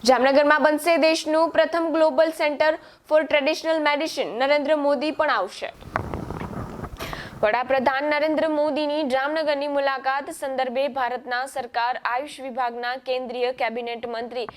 જામનગરમાં બનશે દેશનું પ્રથમ global centre for traditional medicine. Narendra Modi પણ આવશે. વડાપ્રધાન નરેન્દ્ર મોદીની જામનગરની મુલાકાત સંદર્ભે ભારતના સરકાર આયુષ વિભાગના કેન્દ્રીય કેબિનેટ મંત્રી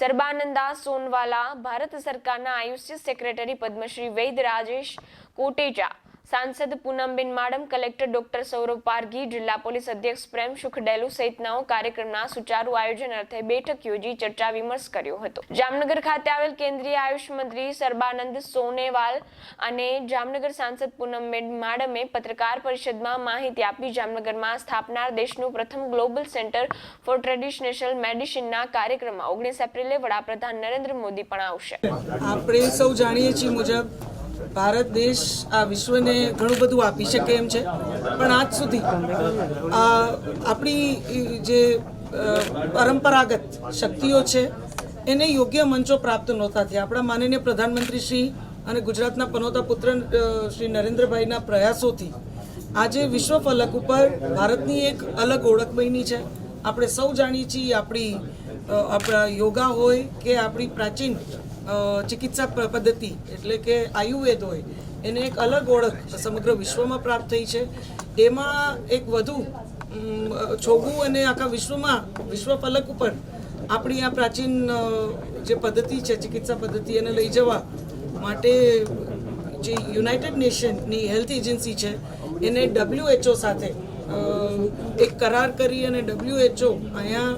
સર્બાનંદા સોનવાલા, ભારત સરકારના આયુષ સેક્રેટરી પદ્મશ્રી વૈદ રાજેશ કોટેચા, सांसद पूनमबेन माडम, कलेक्टर डॉक्टर सौरभ पारगी, जिला पोलीस अध्यक्ष प्रेम सुख डेलू सहितनाओ कार्यक्रमना सुचारू आयोजन अर्थे बैठक योजी चर्चा विमर्श कर्यो हतो. जामनगर खाते आवेल केंद्रीय आयुष मंत्री सर्बानंद सोनेवाल अने जामनगर सांसद पूनमबेन माडमे पत्रकार परिषदमां माहिती आपी जामनगरमां स्थापनार देशनुं प्रथम ग्लोबल सेंटर फॉर ट्रेडिशनल मेडिसिनना कार्यक्रममां 19 एप्रिले वडाप्रधान नरेंद्र मोदी पण आवशे. આપણે સૌ જાણીએ છીએ મુજબ ભારત દેશ આ વિશ્વને ઘણું બધું આપી શકે એમ છે, પણ આજ સુધી આપણી જે પરંપરાગત શક્તિઓ છે એને યોગ્ય મંચો પ્રાપ્ત નહોતા થયા. આપણા માનનીય પ્રધાનમંત્રી શ્રી અને ગુજરાતના પનોતા પુત્ર શ્રી નરેન્દ્રભાઈના પ્રયાસોથી આજે વિશ્વ ફલક ઉપર ભારતની એક અલગ ઓળખ બની છે. આપણે સૌ જાણીએ છીએ આપણા યોગા હોય કે આપણી પ્રાચીન ચિકિત્સા પદ્ધતિ એટલે કે આયુર્વેદ હોય, એને એક અલગ ઓળખ સમગ્ર વિશ્વમાં પ્રાપ્ત થઈ છે. એમાં એક વધુ છોગું અને આખા વિશ્વ ફલક ઉપર આપણી આ પ્રાચીન જે પદ્ધતિ છે ચિકિત્સા પદ્ધતિ એને લઈ જવા માટે જે યુનાઇટેડ નેશનની હેલ્થ એજન્સી છે એને WHO સાથે એક કરાર કરી અને WHO અહીંયા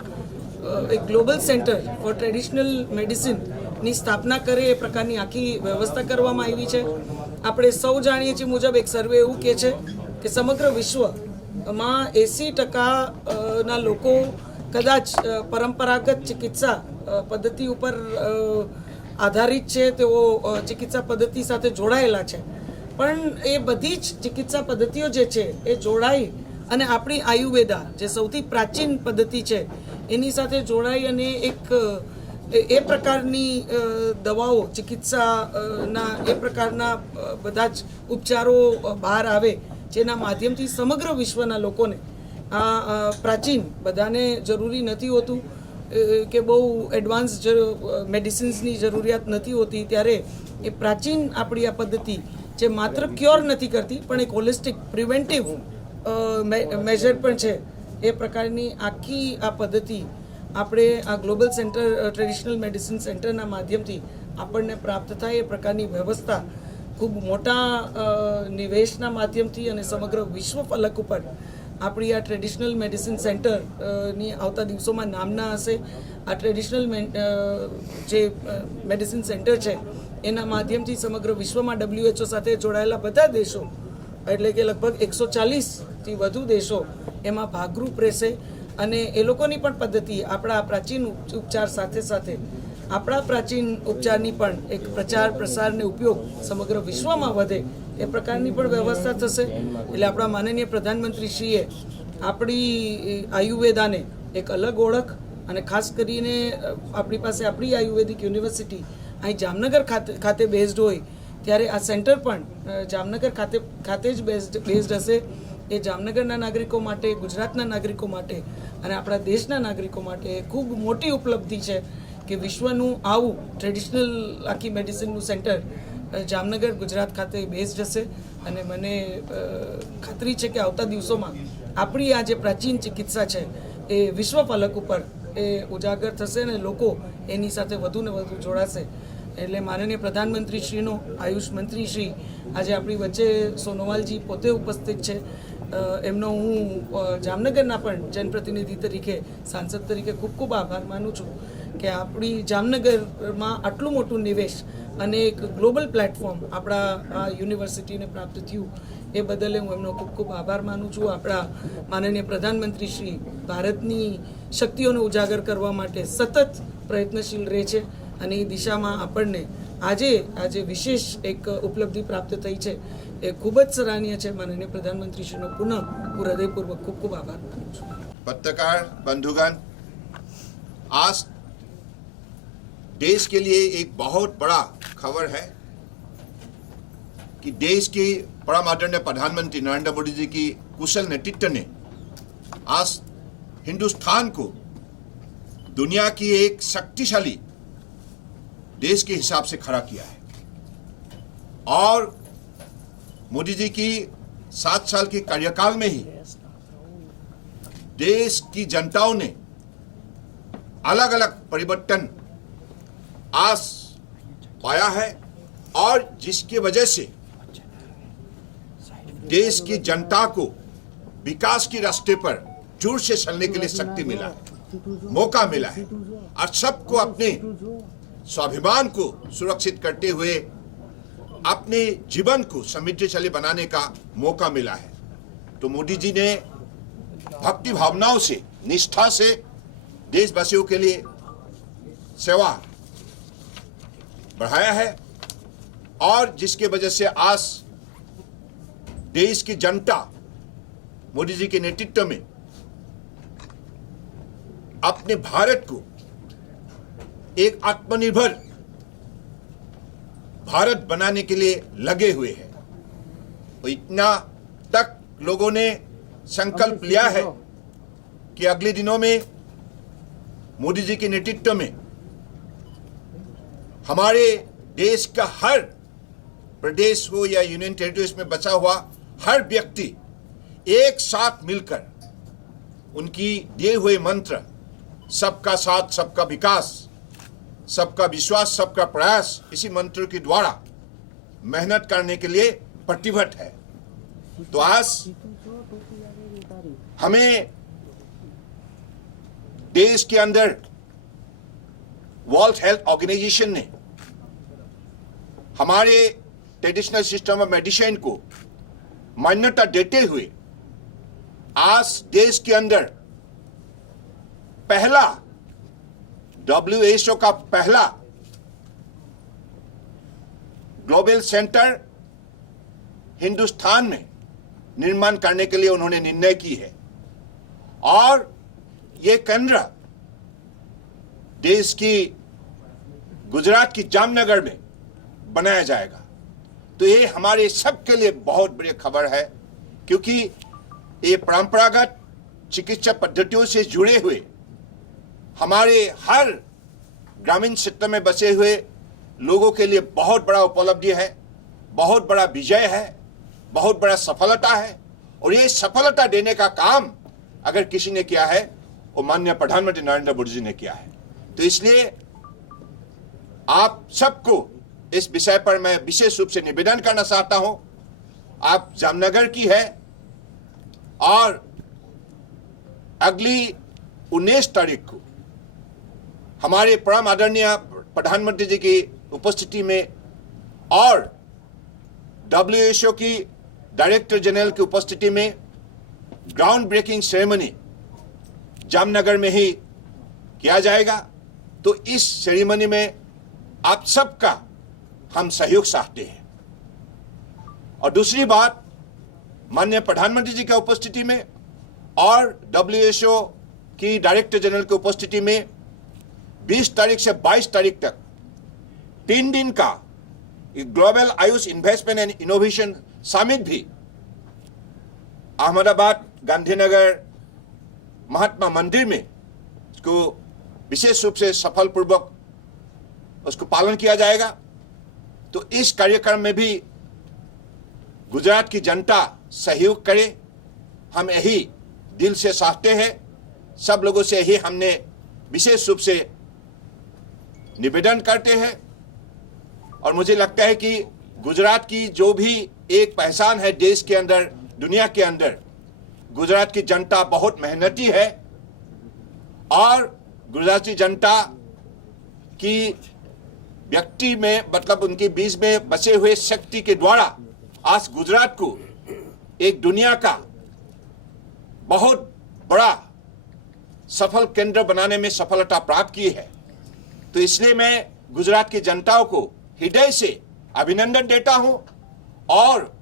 એક global centre for traditional medicine ની સ્થાપના કરે એ પ્રકારની આખી વ્યવસ્થા કરવામાં આવી છે. આપણે સૌ જાણીએ છીએ મુજબ એક સર્વે એવું કહે છે કે સમગ્ર વિશ્વમાં 80% ના લોકો કદાચ પરંપરાગત ચિકિત્સા પદ્ધતિ ઉપર આધારિત છે, તેઓ ચિકિત્સા પદ્ધતિ સાથે જોડાયેલા છે. પણ એ બધી જ ચિકિત્સા પદ્ધતિઓ જે છે એ જોડાઈ અને આપણી આયુર્વેદા જે સૌથી પ્રાચીન પદ્ધતિ છે એની સાથે જોડાઈ અને એક એ પ્રકારની દવાઓ ચિકિત્સાના એ પ્રકારના બધા જ ઉપચારો બહાર આવે જેના માધ્યમથી સમગ્ર વિશ્વના લોકોને આ પ્રાચીન બધાને જરૂરી નથી હોતું કે બહુ એડવાન્સ મેડિસિન્સની જરૂરિયાત નથી હોતી, ત્યારે એ પ્રાચીન આપણી આ પદ્ધતિ જે માત્ર ક્યોર નથી કરતી પણ એક હોલિસ્ટિક પ્રિવેન્ટિવ મેજર પણ છે, એ પ્રકારની આખી આ પદ્ધતિ આપણે આ ગ્લોબલ સેન્ટર ટ્રેડિશનલ મેડિસિન સેન્ટરના માધ્યમથી આપણને પ્રાપ્ત થાય એ પ્રકારની વ્યવસ્થા ખૂબ મોટા નિવેશના માધ્યમથી અને સમગ્ર વિશ્વ ફલક ઉપર આપણી આ ટ્રેડિશનલ મેડિસિન સેન્ટરની આવતા દિવસોમાં નામના હશે. આ ટ્રેડિશનલ જે મેડિસિન સેન્ટર છે એના માધ્યમથી સમગ્ર વિશ્વમાં WHO સાથે જોડાયેલા બધા દેશો એટલે કે લગભગ 140થી વધુ દેશો એમાં ભાગરૂપ રહેશે અને એ લોકોની પણ પદ્ધતિ આપણા પ્રાચીન ઉપચાર સાથે સાથે આપણા પ્રાચીન ઉપચારની પણ એક પ્રચાર પ્રસાર ને ઉપયોગ સમગ્ર વિશ્વમાં વધે એ પ્રકારની પણ વ્યવસ્થા થશે. એટલે આપણા માનનીય પ્રધાનમંત્રીશ્રીએ આપણી આયુર્વેદાને એક અલગ ઓળખ અને ખાસ કરીને આપણી પાસે આપણી આયુર્વેદિક યુનિવર્સિટી અહીં જામનગર ખાતે બેઝડ હોય ત્યારે આ સેન્ટર પણ જામનગર ખાતે જ બેઝડ હશે. એ જામનગરના નાગરિકો માટે, ગુજરાતના નાગરિકો માટે અને આપણા દેશના નાગરિકો માટે ખૂબ મોટી ઉપલબ્ધિ છે કે વિશ્વનું આવું ટ્રેડિશનલ આખી મેડિસિનનું સેન્ટર જામનગર ગુજરાત ખાતે બેઝડ હશે. અને મને ખાતરી છે કે આવતા દિવસોમાં આપણી આ જે પ્રાચીન ચિકિત્સા છે એ વિશ્વ ફલક ઉપર એ ઉજાગર થશે અને લોકો એની સાથે વધુ ને વધુ જોડાશે. એટલે માનનીય પ્રધાનમંત્રીશ્રીનો આયુષ મંત્રીશ્રી આજે આપણી વચ્ચે સોનોવાલજી પોતે ઉપસ્થિત છે. એમનો હું જામનગરના પણ જનપ્રતિનિધિ તરીકે, સાંસદ તરીકે ખૂબ ખૂબ આભાર માનું છું કે આપણી જામનગરમાં આટલું મોટું નિવેશ અને એક ગ્લોબલ પ્લેટફોર્મ આપણા આ યુનિવર્સિટીને પ્રાપ્ત થયું એ બદલે હું એમનો ખૂબ ખૂબ આભાર માનું છું. આપણા માનનીય પ્રધાનમંત્રી શ્રી ભારતની શક્તિઓને ઉજાગર કરવા માટે સતત પ્રયત્નશીલ રહે છે અને એ દિશામાં આપણને આજે વિશેષ એક ઉપલબ્ધિ પ્રાપ્ત થઈ છે એ ખૂબ જ સરાહનીય છે. માનનીય પ્રધાનમંત્રીશ્રીનો પુનઃ હું હૃદયપૂર્વક ખૂબ ખૂબ આભાર માનું છું. पत्रकार बंधुगण, आज देश के लिए एक बहुत बड़ा खबर है कि देश के परम आदरणीय प्रधानमंत्री नरेंद्र मोदी जी की कुशल नेतृत्व ने आज हिंदुस्तान को दुनिया की एक शक्तिशाली देश के हिसाब से खड़ा किया है। और मोदी जी की 7 साल के कार्यकाल में ही देश की जनताओं ने अलग अलग परिवर्तन आस पाया है, और जिसकी वजह से देश की जनता को विकास के रास्ते पर जोर से चलने के लिए शक्ति मिला है, मौका मिला है, और सबको अपने स्वाभिमान को सुरक्षित करते हुए अपने जीवन को समृद्धशाली बनाने का मौका मिला है। तो मोदी जी ने भक्ति भावनाओं से, निष्ठा से देशवासियों के लिए सेवा बढ़ाया है, और जिसके वजह से आज देश की जनता मोदी जी के नेतृत्व में अपने भारत को एक आत्मनिर्भर भारत बनाने के लिए लगे हुए हैं। तो इतना तक लोगों ने संकल्प लिया है कि अगले दिनों में मोदी जी के नेतृत्व में हमारे देश का हर प्रदेश हो या यूनियन टेरिटरीज में बचा हुआ हर व्यक्ति एक साथ मिलकर उनकी दिए हुए मंत्र सबका साथ, सबका विकास, सबका विश्वास, सबका प्रयास, इसी मंत्र के द्वारा मेहनत करने के लिए प्रतिबद्ध है। तो आज हमें देश के अंदर वर्ल्ड हेल्थ ऑर्गेनाइजेशन ने हमारे ट्रेडिशनल सिस्टम ऑफ मेडिसिन को मान्यता देते हुए आज देश के अंदर पहला WHO का पहला ग्लोबल सेंटर हिंदुस्तान में निर्माण करने के लिए उन्होंने निर्णय की है, और ये केंद्र देश की गुजरात की जामनगर में बनाया जाएगा। तो ये हमारे सबके लिए बहुत बड़ी खबर है, क्योंकि ये परंपरागत चिकित्सा पद्धतियों से जुड़े हुए हमारे हर ग्रामीण क्षेत्र में बसे हुए लोगों के लिए बहुत बड़ा उपलब्धि है, बहुत बड़ा विजय है, बहुत बड़ा सफलता है। और ये सफलता देने का काम अगर किसी ने किया है वो माननीय प्रधानमंत्री नरेंद्र मोदी जी ने किया है। तो इसलिए आप सबको इस विषय पर मैं विशेष रूप से निवेदन करना चाहता हूं। आप जामनगर की है, और अगली 19 तारीख को हमारे परम आदरणीय प्रधानमंत्री जी की उपस्थिति में और WHO की डायरेक्टर जनरल की उपस्थिति में ग्राउंड ब्रेकिंग सेरेमनी जामनगर में ही किया जाएगा। तो इस सेरेमनी में आप सबका हम सहयोग चाहते हैं। और दूसरी बात, माननीय प्रधानमंत्री जी की उपस्थिति में और WHO की डायरेक्टर जनरल की उपस्थिति में 20 तारीख से 22 तारीख तक 3 दिन का global Ayush investment and innovation summit भी अहमदाबाद गांधीनगर महात्मा मंदिर में इसको विशेष रूप से सफलपूर्वक उसको पालन किया जाएगा। तो इस कार्यक्रम में भी गुजरात की जनता सहयोग करे, हम यही दिल से चाहते हैं। सब लोगों से यही हमने विशेष रूप से निवेदन करते हैं। और मुझे लगता है कि गुजरात की जो भी एक पहचान है देश के अंदर, दुनिया के अंदर, गुजरात की जनता बहुत मेहनती है, और गुजराती जनता की व्यक्ति में मतलब उनके बीच में बसे हुए शक्ति के द्वारा आज गुजरात को एक दुनिया का बहुत बड़ा सफल केंद्र बनाने में सफलता प्राप्त की है। तो इसलिए मैं गुजरात की जनताओं को हृदय से अभिनंदन देता हूं, और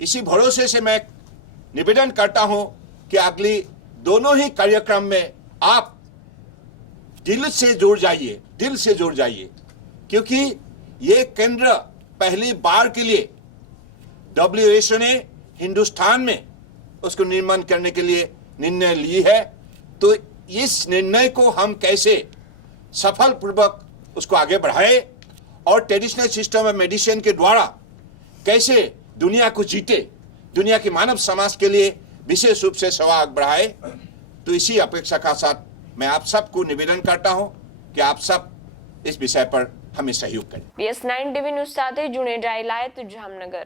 इसी भरोसे से मैं निवेदन करता हूं कि अगली दोनों ही कार्यक्रम में आप दिल से जुड़ जाइए, दिल से जुड़ जाइए, क्योंकि ये केंद्र पहली बार के लिए WHO ने हिंदुस्तान में उसको निर्माण करने के लिए निर्णय ली है। तो इस निर्णय को हम कैसे सफलपूर्वक उसको आगे बढ़ाए, और ट्रेडिशनल सिस्टम ऑफ मेडिसिन के द्वारा कैसे दुनिया को जीते, दुनिया के मानव समाज के लिए विशेष रूप से सेवा बढ़ाए। तो इसी अपेक्षा का साथ मैं आप सबको निवेदन करता हूं कि आप सब इस विषय पर हमें सहयोग करें। PS9 ટીવી ન્યૂઝ સાથે જુનેદ રાયલાયત જામનગર।